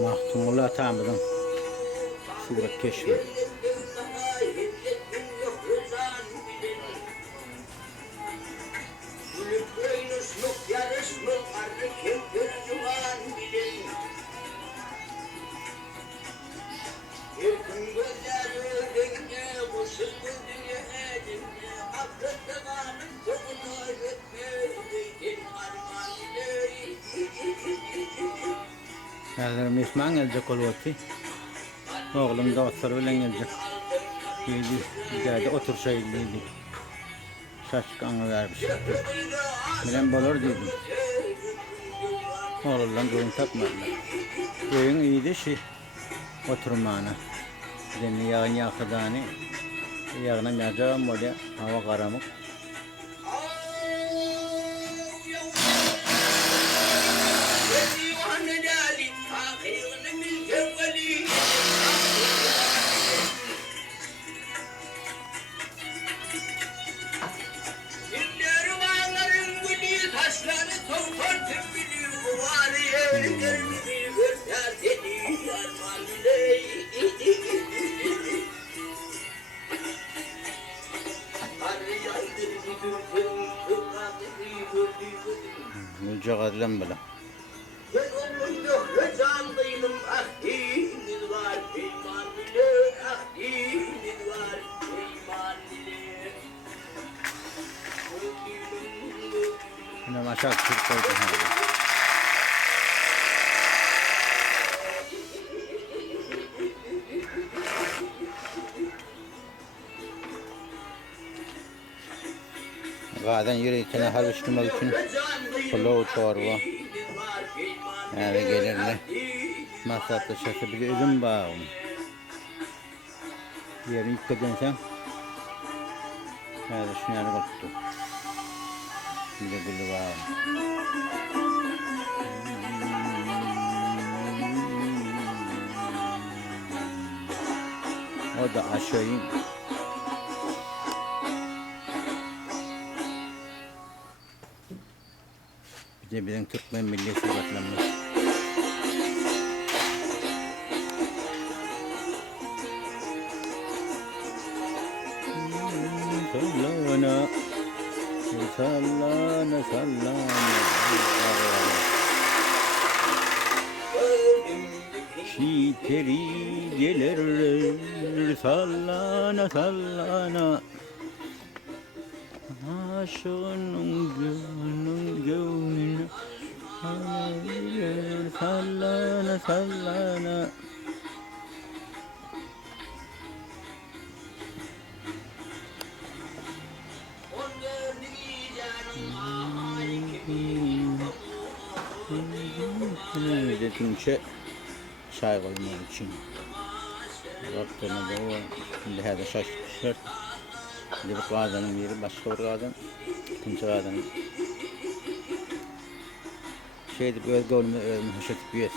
Mahtumullah tamamdan surat keşfi. Hazır misman gelecek olvatı. Oğlum da otur bilen gelecek. Dedi otur şeyliydi. Şaşık anı vermiş. Bilen bolur dedim. Oğlan göğün takmadılar. Göğün iyiydi şey. Oturmağına. Deni yağın yakıdağını. Yağına yağacağım böyle. Hava karamık. Mücak edilen bile. Yine aşağı Türk koydum. Gaden yürüyüşüne her üçlümek için flow çorba. Yani gelirler. Masrafta şaşı bir üzüm bağı. Yerini yıkadın sen. Yani şunu yani koptu. Bir de gülü bağı. O da aşağı. Bizim Türkmen Milli Türkmenimiz. Sallana, sallana, sallana. Şiteri gelir, sallana, sallana. Aşığının gönlüne sallana, sallana. Dedim çay koymak için. Vaktine de o. Şimdi hadi şaşırtmışlar. Şimdi bu kadının yeri başka bir kadın. İkinci kadının. Şeydi özgü olma hoşatıp yüz.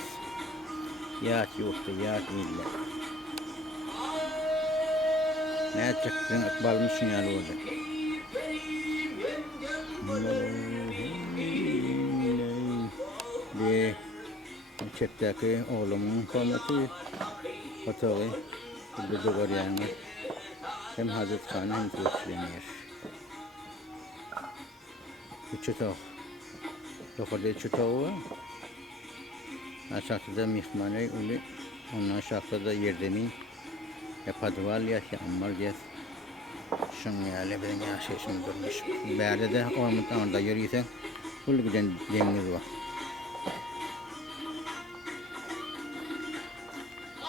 Yağıt yoktu, yağıt değiller. Ne yapacaksın? Akbalmışsın yani orada. Bir çepteki oğlumun formatı fotoğrafı bir de var yani. Hem Hazreti Kanı hem Türkçüleniyor. Üç tavuk. Yukarıda üç tavuğu var. Aşağıda da mihmane öyle. Ondan aşağıda da yerdemin yapadıval ya ki ammar diye. Şunu yerle bir yaşayışını durmuş. Berde de orada yürüysen full giden deniz var.